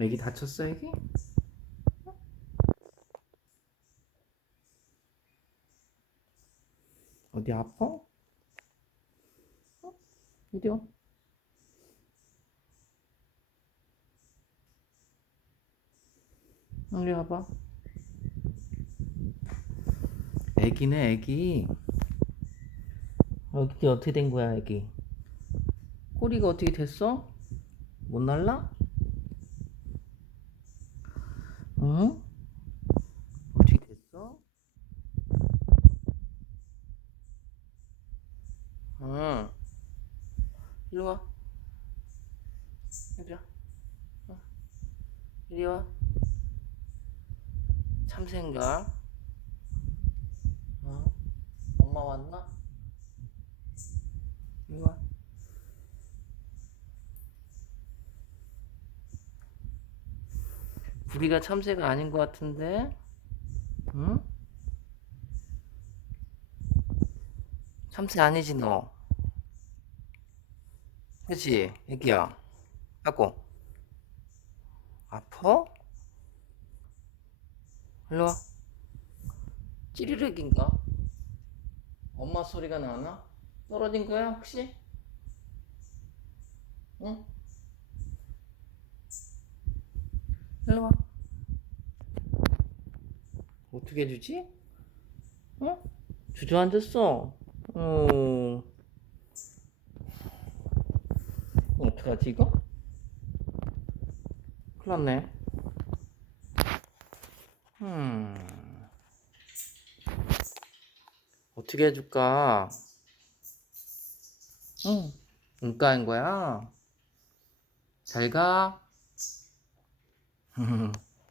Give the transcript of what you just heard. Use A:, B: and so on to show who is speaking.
A: 애기 다쳤어 애기? 어디 아파? 어? 이리 와. 이리 와봐. 애기네 애기. 여기 어떻게 된 거야 애기? 꼬리가 어떻게 됐어? 못 날라? 응? 어떻게 됐어? 응. 이리 와. 이리 와. 어. 이리 와. 참새인가? 어? 엄마 왔나? 이리 와. 우리가 참새가 아닌 것 같은데? 응? 참새 아니지 너? 그치 애기야 아고 아파? 일로와 찌르륵인가? 엄마 소리가 나나? 떨어진 거야 혹시? 응? 일로와 어떻게 해주지? 어? 주저앉았어 어... 어떡하지 이거? 큰일 났네 음... 어떻게 해줄까? 응 응가인 거야? 잘 가